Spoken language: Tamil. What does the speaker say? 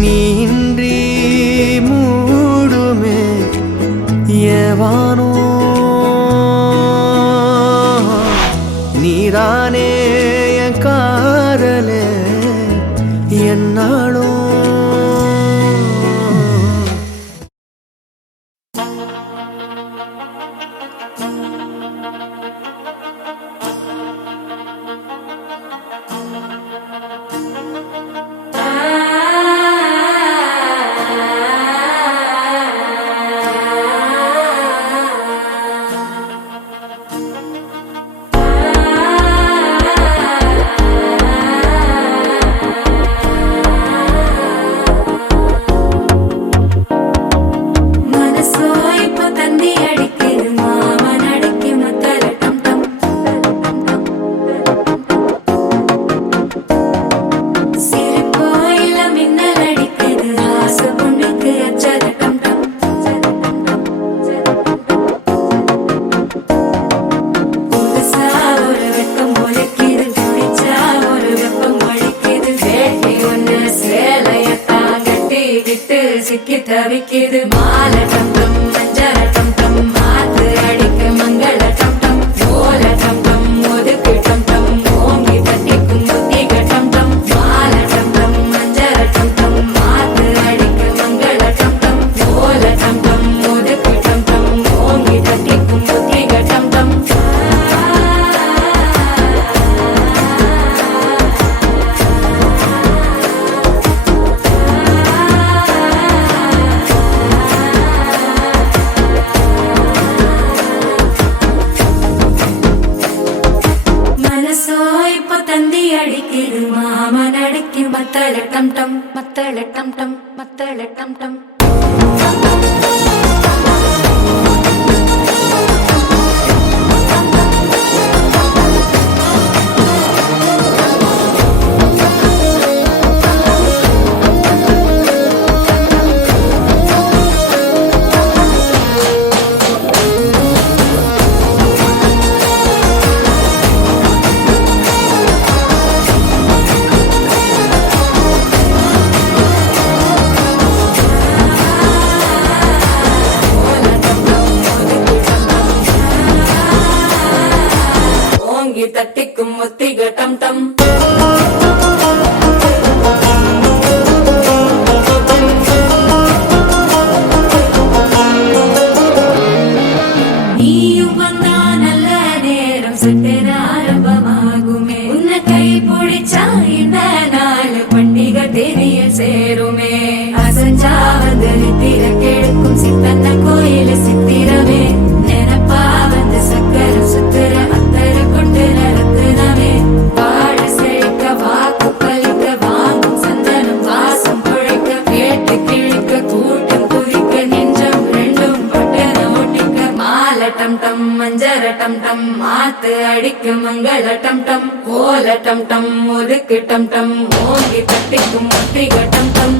நீன்றி மூடுமே ஏவானோ நீதானே என் காதலே என்னாலும் சிக்கி தவிக்கிது மாலை டம் டம் மஞ்சள டம் டம் மாத்து அடிக்க மங்கள டம் டம் ஓல டம் டம் ஒதுக்கு டம் டம் ஓங்கி தட்டிக்கும் புத்திக டம் டம் மாலை டம் டம் மஞ்சள டம் டம் மாத்து அடிக்க மங்கள டம் டம் ஓல டம் டம் ஒதுக்கு டம் டம் ஓங்கி தட்டிக்கும் புத்திக டம் டம் அடிக்குது மாமன் அடிக்கு மத்தள டம் டம் மத்தள டம் டம் மத்தள டம் டம் தட்டிக்கும் முத்திக டம் டம் நீயும் வந்தா நல்ல நேரம் சட்டென ஆரம்பமாகுமே உன்னை கை பிடிச்சா இந்த நாள் பண்டிகை தெரிய சேருமே அசஞ்சா வந்து நித்திர கெடுக்கும் சித்தன்ன கோயில சித்திரமே நினப்பா வந்து சக்கர சுத்திர அத்தர கொண்டு நடத்துனவே பாட செழிக்க வாக்கு பலிக்க வாங்கும் சந்தனம் வாசம் குழைக்க கேட்டு கிழிக்க கூட்டம் குதிக்க நெஞ்சம் ரெண்டும் பட்டன ஒட்டிக்க மாலை டம் டம் மஞ்சர டம் டம் மாத்து அடிக்க மங்கள டம் டம் ஓல டம் டம் ஒதுக்கு டம் டம் ஓங்கி தட்டிக்கும் முத்திக டம் டம்